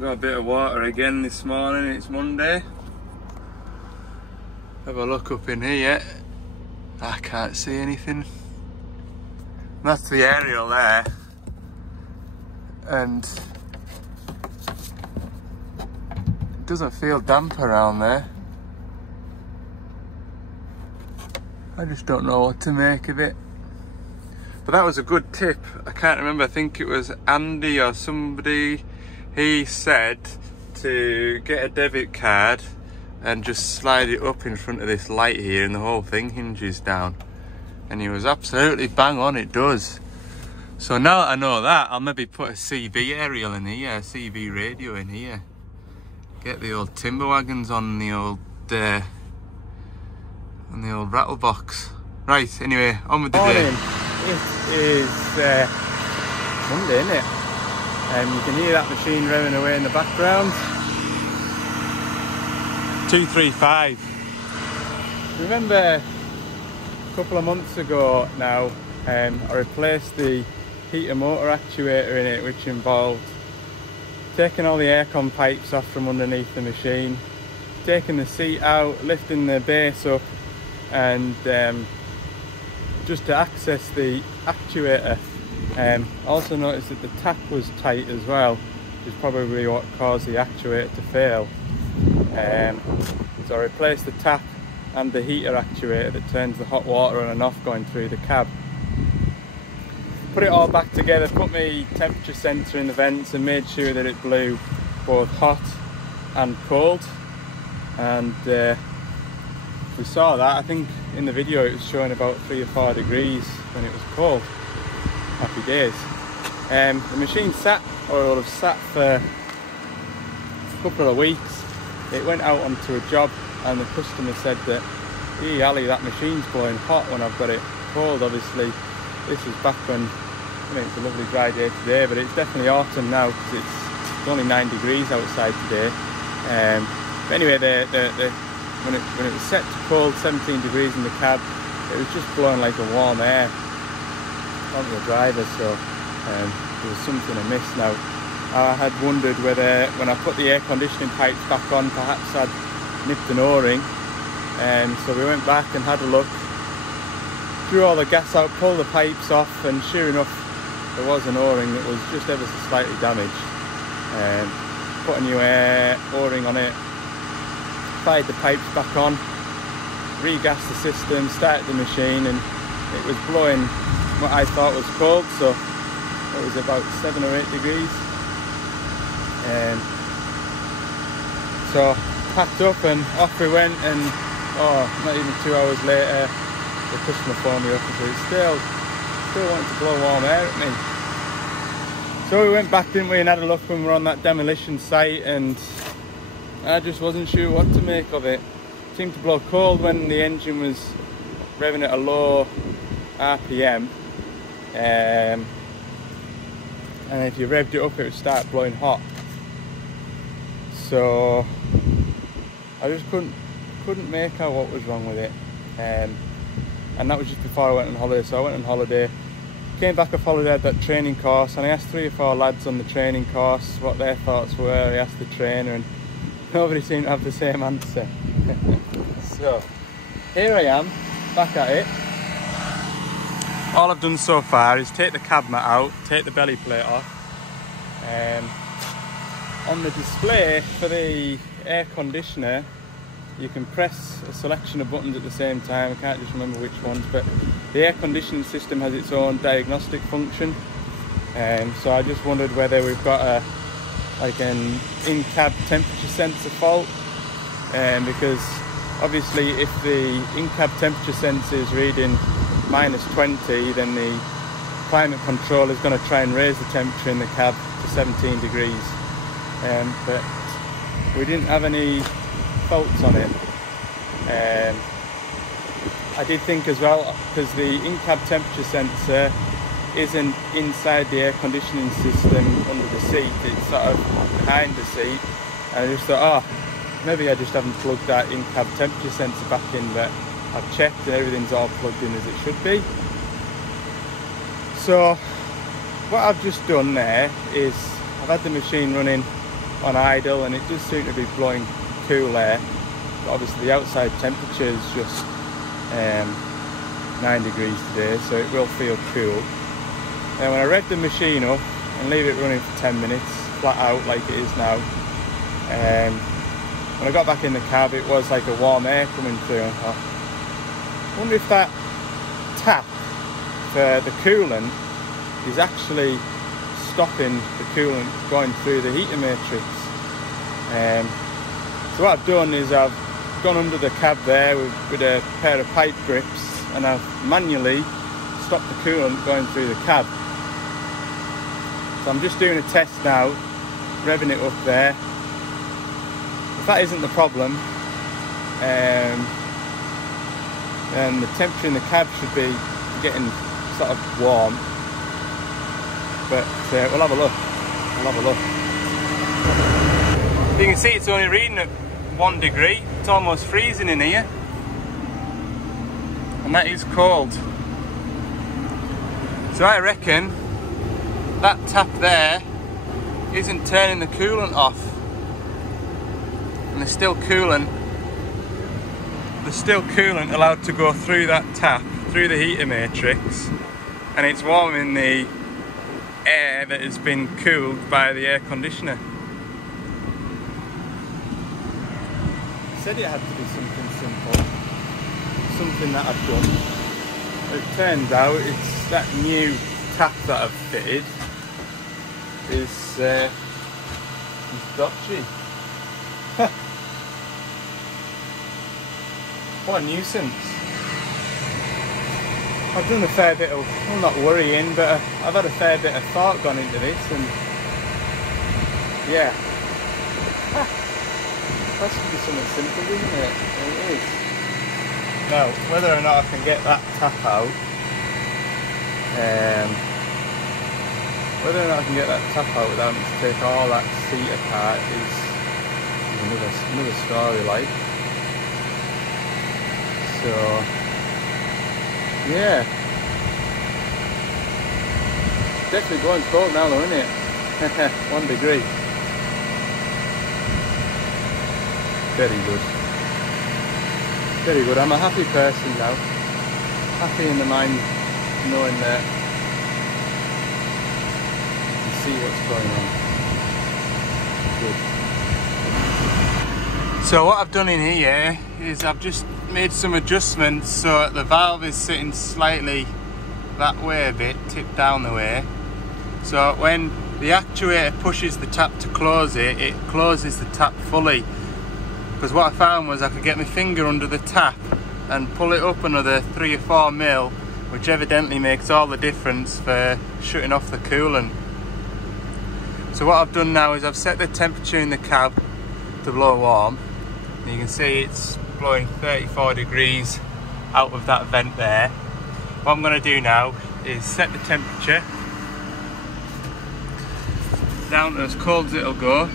Got a bit of water again this morning, it's Monday. Have a look up in here. I can't see anything. That's the aerial there. And it doesn't feel damp around there. I just don't know what to make of it. But that was a good tip. I can't remember, I think it was Andy or somebody. He said to get a debit card and just slide it up in front of this light here and the whole thing hinges down. And he was absolutely bang on, it does. So now that I know that, I'll maybe put a CV aerial in here, a CV radio in here. Get the old timber wagons on the old rattle box. Right, anyway, on with the day. It is Monday, isn't it? You can hear that machine revving away in the background. 235. Remember a couple of months ago now, I replaced the heater motor actuator in it, which involved taking all the aircon pipes off from underneath the machine, taking the seat out, lifting the base up, and just to access the actuator. Also noticed that the tap was tight as well, which is probably what caused the actuator to fail. So I replaced the tap and the heater actuator that turns the hot water on and off going through the cab. Put it all back together, put my temperature sensor in the vents and made sure that it blew both hot and cold. And we saw that, I think in the video it was showing about 3 or 4 degrees when it was cold. Happy days. The machine sat, or it would have sat for a couple of weeks. It went out onto a job and the customer said that, "Hey Ali, that machine's blowing hot when I've got it cold." Obviously this is back when, I mean, it's a lovely dry day today, but it's definitely autumn now because it's only 9 degrees outside today. But anyway, when it was set to cold, 17 degrees in the cab, it was just blowing like a warm air onto the driver, so there was something amiss now. I had wondered whether when I put the air conditioning pipes back on, perhaps I'd nipped an O-ring. So we went back and had a look, drew all the gas out, pulled the pipes off, and sure enough there was an O-ring that was just ever so slightly damaged. Put a new O-ring on it, fired the pipes back on, regassed the system, started the machine, and it was blowing what I thought was cold, so it was about 7 or 8 degrees. So packed up and off we went, and not even 2 hours later the customer phoned me up and said still wanting to blow warm air at me. So we went back, didn't we, and had a look when we were on that demolition site, and I just wasn't sure what to make of it. It seemed to blow cold when the engine was revving at a low RPM, and if you revved it up it would start blowing hot. So I just couldn't make out what was wrong with it, and that was just before I went on holiday. So I went on holiday, came back off holiday, had that training course, and I asked 3 or 4 lads on the training course what their thoughts were. I asked the trainer and nobody seemed to have the same answer. So here I am, back at it. All I've done so far is take the cab mat out, take the belly plate off. On the display for the air conditioner, you can press a selection of buttons at the same time. I can't just remember which ones, but the air conditioning system has its own diagnostic function. So I just wondered whether we've got an in-cab temperature sensor fault, because obviously if the in-cab temperature sensor is reading -20, then the climate control is going to try and raise the temperature in the cab to 17 degrees. But we didn't have any faults on it. I did think as well, because the in-cab temperature sensor isn't inside the air conditioning system under the seat, it's sort of behind the seat, and I just thought, maybe I just haven't plugged that in-cab temperature sensor back in, but I've checked and everything's all plugged in as it should be. So what I've just done there is I've had the machine running on idle, and it does seem to be blowing cool air. But obviously the outside temperature is just 9 degrees today, so it will feel cool. And when I rev the machine up and leave it running for 10 minutes flat out like it is now, when I got back in the cab it was like a warm air coming through, and I thought, I wonder if that tap for the coolant is actually stopping the coolant going through the heater matrix. So what I've done is I've gone under the cab there with a pair of pipe grips, and I've manually stopped the coolant going through the cab. So I'm just doing a test now, revving it up there. If that isn't the problem, then the temperature in the cab should be getting sort of warm. But we'll have a look. You can see it's only reading at 1 degree. It's almost freezing in here, and that is cold. So I reckon that tap there isn't turning the coolant off, and there's still coolant allowed to go through that tap, through the heater matrix, and it's warming the air that has been cooled by the air conditioner. I said it had to be something simple, something that I've done. It turns out it's that new tap that I've fitted is dodgy. What a nuisance. I've done a fair bit of, well, not worrying, but I've had a fair bit of thought gone into this, and yeah. That should be something simple, isn't it? It is. Now, whether or not I can get that tap out, without having to take all that seat apart is another story, like. So, yeah. Definitely going cold now though, isn't it? 1 degree. Very good. Very good. I'm a happy person now. Happy in the mind, knowing that you can see what's going on. Good. So what I've done in here is I've just made some adjustments so that the valve is sitting slightly that way a bit, tipped down the way. So when the actuator pushes the tap to close it, it closes the tap fully. Because what I found was I could get my finger under the tap and pull it up another 3 or 4 mil, which evidently makes all the difference for shutting off the coolant. So what I've done now is I've set the temperature in the cab to blow warm. And you can see it's blowing 34 degrees out of that vent there. What I'm going to do now is set the temperature down to as cold as it'll go.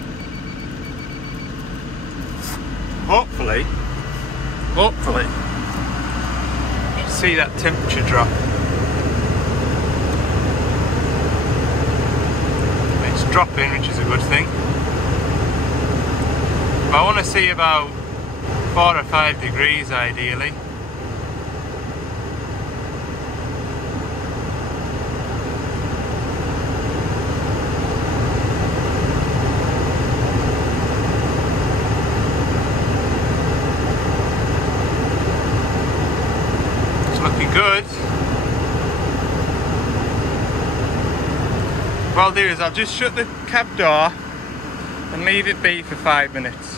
Hopefully, you see that temperature drop. It's dropping, which is a good thing. But I want to see about 4 or 5 degrees ideally. Good. What I'll do is I'll just shut the cab door and leave it be for 5 minutes.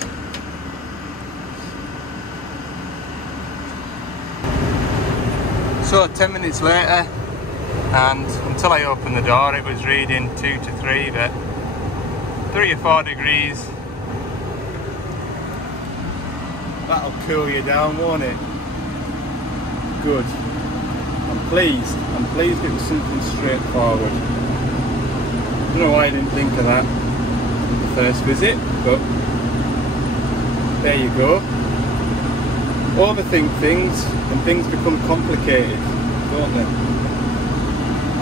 So 10 minutes later, and until I opened the door it was reading 2 to 3, but 3 or 4 degrees. That'll cool you down, won't it? Good. I'm pleased it was something straightforward. I don't know why I didn't think of that at the first visit, but there you go. Overthink things and things become complicated, don't they?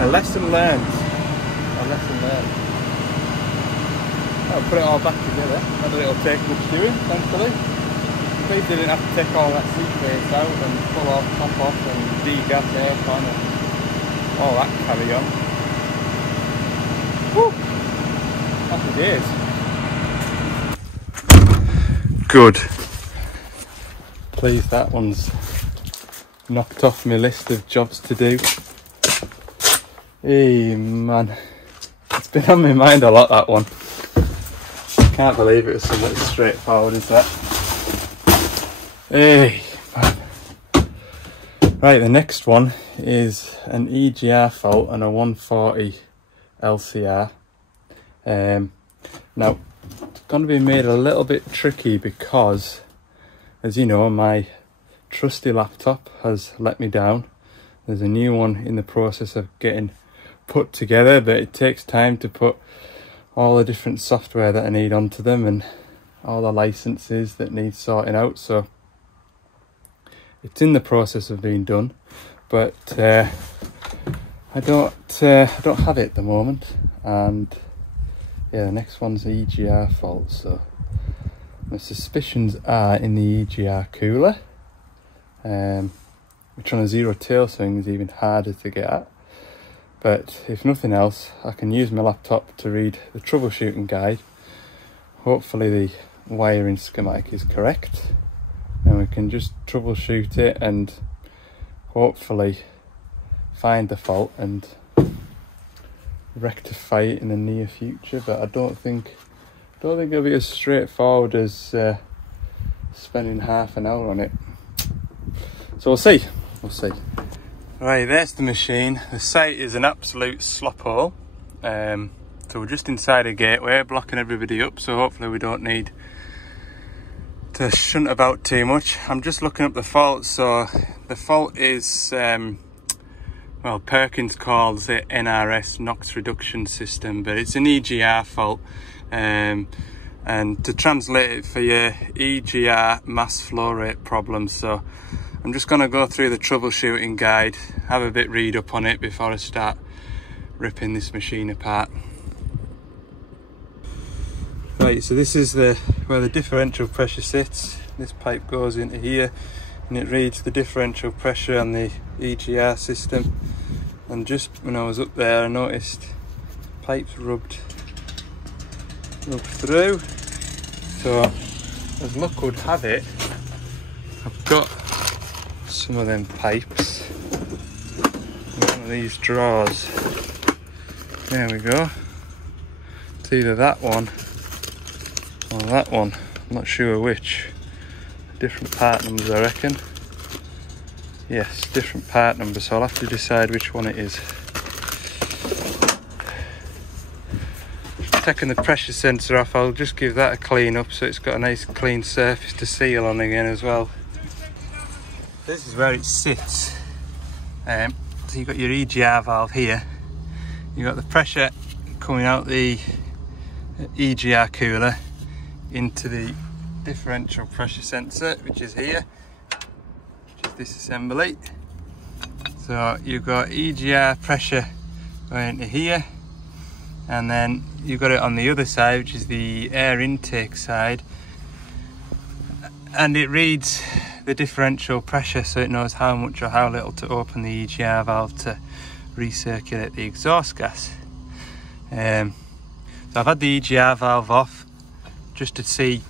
A lesson learned. A lesson learned. I'll put it all back together. Not that it'll take much doing, thankfully. Please didn't have to take all that seat base out and pull off, top off and de-gas aircon and all that carry on. Woo! Happy days. Good. Please, that one's knocked off my list of jobs to do. Hey man, it's been on my mind a lot, that one. Can't believe it was so much straightforward as that. Hey man. Right, the next one is an Egr fault and a 140 LCR. Now, it's going to be made a little bit tricky because, as you know, my trusty laptop has let me down. There's a new one in the process of getting put together, but it takes time to put all the different software that I need onto them and all the licenses that need sorting out. So it's in the process of being done, but I don't have it at the moment. And yeah, the next one's the Egr fault, so my suspicions are in the Egr cooler, which on a zero tail swing is even harder to get at. But if nothing else, I can use my laptop to read the troubleshooting guide. Hopefully the wiring schematic is correct, and we can just troubleshoot it and hopefully find the fault and rectify it in the near future. But I don't think it'll be as straightforward as spending half an hour on it. So we'll see. Right, there's the machine. The site is an absolute slop hole. So we're just inside a gateway, blocking everybody up, so hopefully we don't need to shunt about too much. I'm just looking up the fault. So the fault is well, Perkins calls it NRS, NOx reduction system, but it's an Egr fault. And to translate it for you, Egr mass flow rate problem. So I'm just going to go through the troubleshooting guide, have a bit read up on it before I start ripping this machine apart. Right, so this is where the differential pressure sits. This pipe goes into here and it reads the differential pressure on the Egr system. And just when I was up there, I noticed pipes rubbed through. So as luck would have it, I've got some of them pipes in one of these drawers. There we go. It's either that one or that one. I'm not sure which. Different part numbers, I reckon. Yes, different part numbers, so I'll have to decide which one it is. Taking the pressure sensor off, I'll just give that a clean up so it's got a nice clean surface to seal on again as well. This is where it sits. So you've got your Egr valve here. You've got the pressure coming out the Egr cooler into the differential pressure sensor, which is here, which is this assembly. So you've got Egr pressure going into here, and then you've got it on the other side, which is the air intake side, and it reads the differential pressure, so it knows how much or how little to open the Egr valve to recirculate the exhaust gas. So I've had the Egr valve off just to see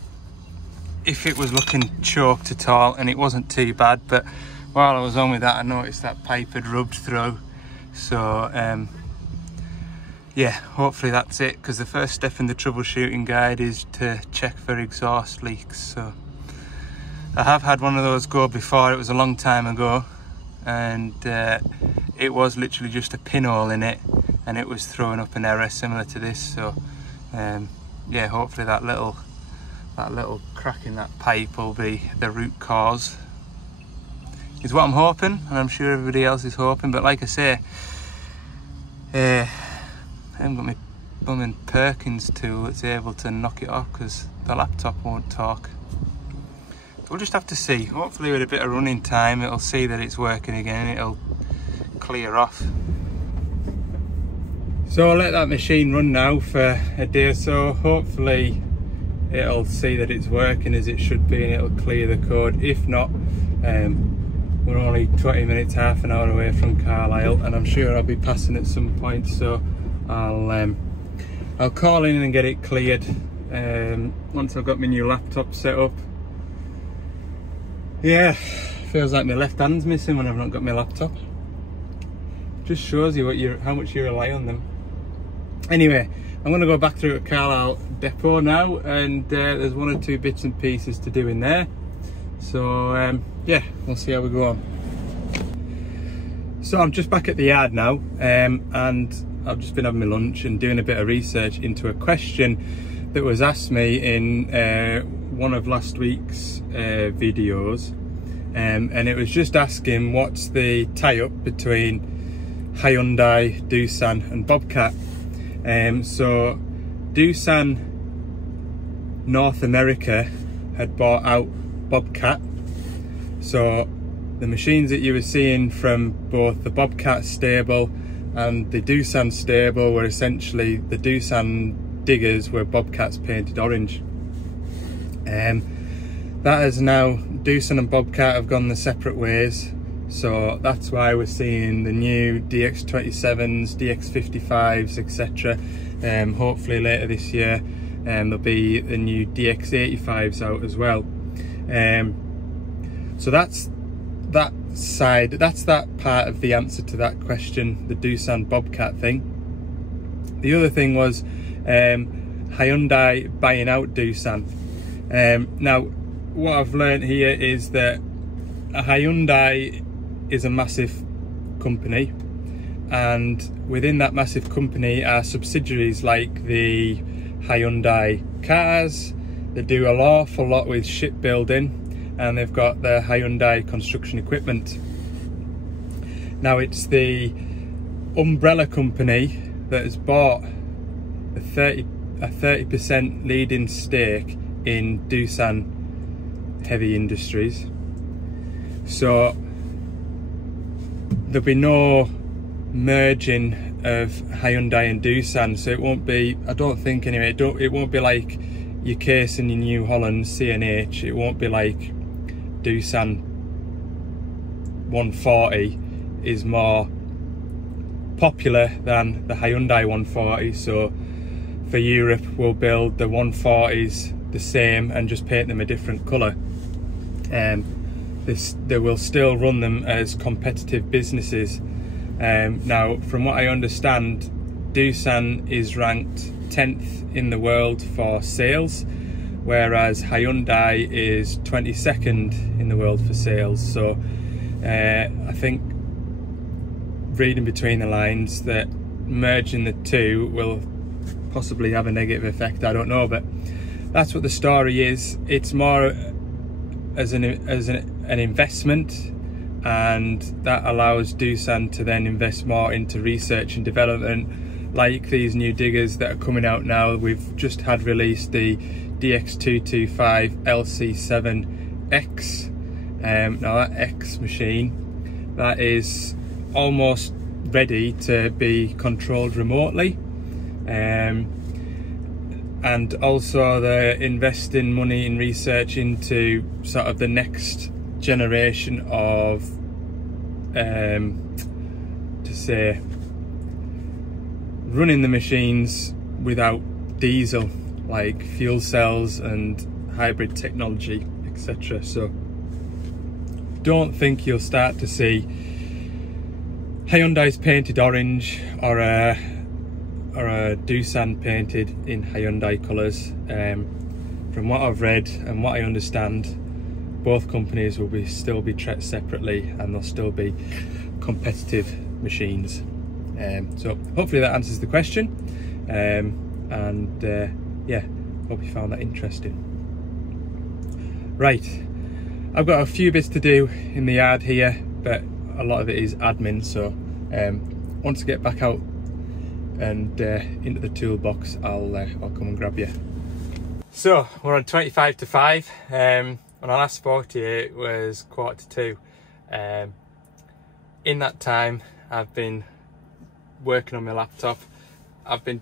if it was looking choked at all, and it wasn't too bad, but while I was on with that I noticed that pipe had rubbed through. So yeah, hopefully that's it, because the first step in the troubleshooting guide is to check for exhaust leaks. So I have had one of those go before. It was a long time ago, and it was literally just a pinhole in it, and it was throwing up an error similar to this. So yeah, hopefully that little crack in that pipe will be the root cause, is what I'm hoping, and I'm sure everybody else is hoping. But like I say, I haven't got my bumming Perkins tool that's able to knock it off because the laptop won't talk. So we'll just have to see. Hopefully with a bit of running time it'll see that it's working again and it'll clear off. So I'll let that machine run now for a day or so. Hopefully it'll see that it's working as it should be and it'll clear the code. If not, we're only 20 minutes, half an hour away from Carlisle, and I'm sure I'll be passing at some point, so I'll call in and get it cleared once I've got my new laptop set up. Yeah, feels like my left hand's missing when I've not got my laptop. Just shows you how much you rely on them. Anyway, I'm going to go back through to Carlisle depot now, and there's one or two bits and pieces to do in there. So yeah, we'll see how we go on. So I'm just back at the yard now, and I've just been having my lunch and doing a bit of research into a question that was asked me in one of last week's videos, and it was just asking what's the tie-up between Hyundai, Doosan and Bobcat. So Doosan North America had bought out Bobcat, so the machines that you were seeing from both the Bobcat stable and the Doosan stable were essentially the Doosan diggers were Bobcats painted orange. That is now, Doosan and Bobcat have gone their separate ways, so that's why we're seeing the new DX27s, DX55s, etc. Hopefully later this year there'll be the new DX85s out as well. So that's that side, that's that part of the answer to that question, the Doosan Bobcat thing. The other thing was Hyundai buying out Doosan. Now what I've learned here is that Hyundai is a massive company, and within that massive company are subsidiaries like the Hyundai cars. They do an awful lot with shipbuilding, and they've got the Hyundai construction equipment. Now it's the umbrella company that has bought a 30% leading stake in Doosan Heavy Industries. So there'll be no merging of Hyundai and Doosan, so it won't be, I don't think anyway, it won't be like your Case and your New Holland C&H. It won't be like Doosan 140 is more popular than the Hyundai 140, so for Europe we'll build the 140s the same and just paint them a different colour. They will still run them as competitive businesses. Now from what I understand, Doosan is ranked 10th in the world for sales, whereas Hyundai is 22nd in the world for sales. So I think, reading between the lines, that merging the two will possibly have a negative effect. I don't know, but that's what the story is. It's more as an investment, and that allows Doosan to then invest more into research and development, like these new diggers that are coming out now. We've just had released the DX225 LC7X. Now that X machine, that is almost ready to be controlled remotely, and also they're investing money in research into sort of the next generation of running the machines without diesel, like fuel cells and hybrid technology, etc. So don't think you'll start to see Hyundai's painted orange or a Doosan painted in Hyundai colours. From what I've read and what I understand, both companies will still be treated separately, and they'll still be competitive machines. So hopefully that answers the question, and yeah, hope you found that interesting. Right, I've got a few bits to do in the yard here, but a lot of it is admin, so once I get back out and into the toolbox, I'll come and grab you. So we're on 25 to 5. When I last spoke to you, it was 1:45. In that time I've been working on my laptop, I've been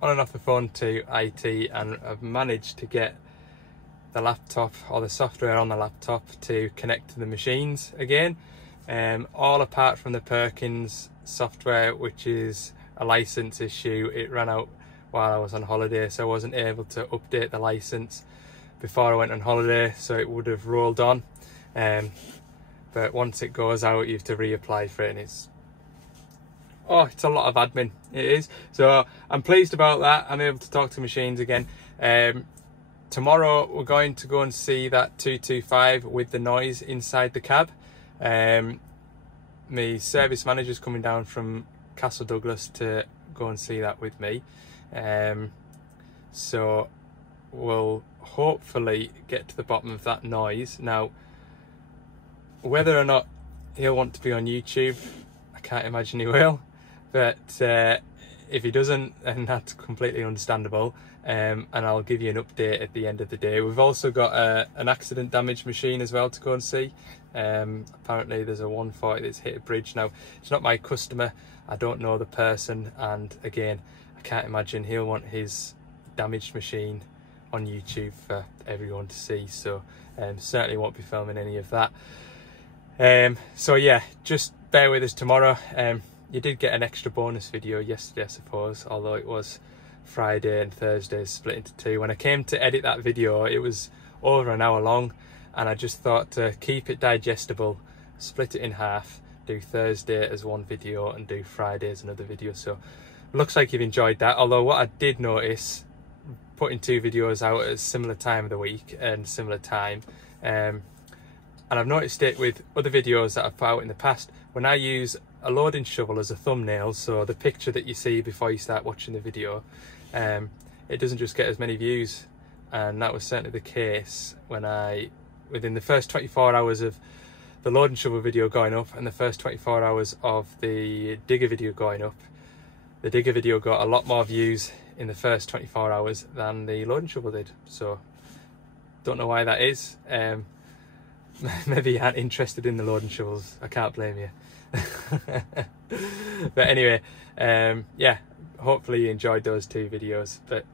on and off the phone to IT, and I've managed to get the laptop, or the software on the laptop, to connect to the machines again, all apart from the Perkins software, which is a license issue. It ran out while I was on holiday, so I wasn't able to update the license before I went on holiday, so it would have rolled on, but once it goes out you have to reapply for it, and it's a lot of admin, it is. So I'm pleased about that. I'm able to talk to machines again. Tomorrow we're going to go and see that 225 with the noise inside the cab. My service manager's coming down from Castle Douglas to go and see that with me. So we'll hopefully get to the bottom of that noise. Now, whether or not he'll want to be on YouTube, I can't imagine he will, but if he doesn't, then that's completely understandable, and I'll give you an update at the end of the day. We've also got an accident damaged machine as well to go and see. Apparently there's a 140 that's hit a bridge. Now, it's not my customer, I don't know the person, and again, I can't imagine he'll want his damaged machine on YouTube for everyone to see, so certainly won't be filming any of that. So yeah, just bear with us tomorrow. You did get an extra bonus video yesterday, I suppose, although it was Friday and Thursday split into two. When I came to edit that video, it was over an hour long, and I just thought to keep it digestible, split it in half, do Thursday as one video and do Friday as another video. So looks like you've enjoyed that, although what I did notice, putting two videos out at a similar time of the week and similar time, and I've noticed it with other videos that I've put out in the past, when I use a loading shovel as a thumbnail, so the picture that you see before you start watching the video, it doesn't just get as many views, and that was certainly the case when within the first 24 hours of the loading shovel video going up and the first 24 hours of the digger video going up, the digger video got a lot more views in the first 24 hours than the loading shovel did. So don't know why that is. Maybe you aren't interested in the loading shovels, I can't blame you. But anyway, yeah, hopefully you enjoyed those two videos. But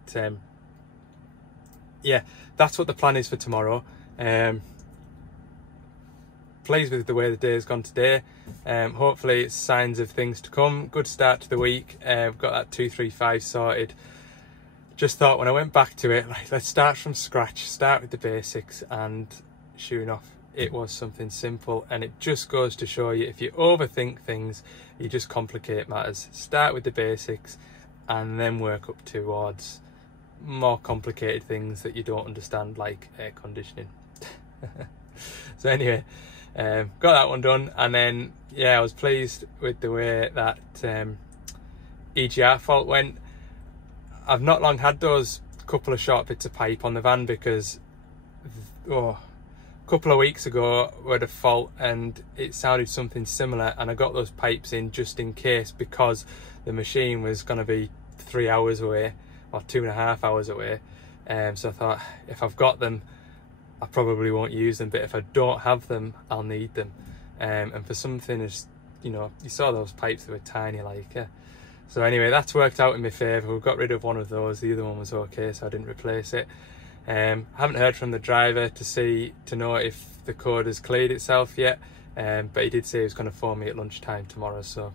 yeah, that's what the plan is for tomorrow. Pleased with the way the day has gone today. Hopefully it's signs of things to come. Good start to the week. We've got that 235 sorted. Just thought when I went back to it, like, let's start from scratch, start with the basics, and sure enough, it was something simple. And it just goes to show you, if you overthink things, you just complicate matters. Start with the basics and then work up towards more complicated things that you don't understand, like air conditioning. So anyway, got that one done, and then yeah, I was pleased with the way that Egr Fault went. I've not long had those couple of short bits of pipe on the van because a couple of weeks ago we had a fault and it sounded something similar, and I got those pipes in just in case, because the machine was going to be 3 hours away or 2.5 hours away. So I thought, if I've got them, I probably won't use them, but if I don't have them, I'll need them. And for something as, you know, you saw those pipes that were tiny, like, so anyway, that's worked out in my favour. We got rid of one of those, the other one was okay, so I didn't replace it. Haven't heard from the driver to know if the code has cleared itself yet, but he did say he was going to phone me at lunchtime tomorrow, so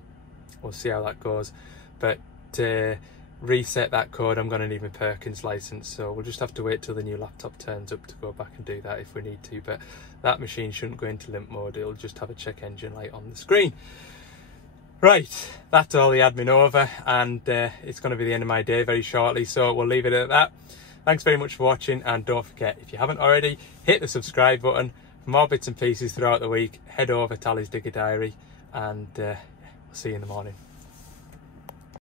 we'll see how that goes. But to reset that code, I'm going to need my Perkins license, so we'll just have to wait till the new laptop turns up to go back and do that if we need to. But that machine shouldn't go into limp mode, it'll just have a check engine light on the screen. Right, that's all the admin over, and it's going to be the end of my day very shortly, so we'll leave it at that. Thanks very much for watching, and don't forget, if you haven't already, hit the subscribe button. For more bits and pieces throughout the week, head over to Ali's Digger Diary, and we'll see you in the morning.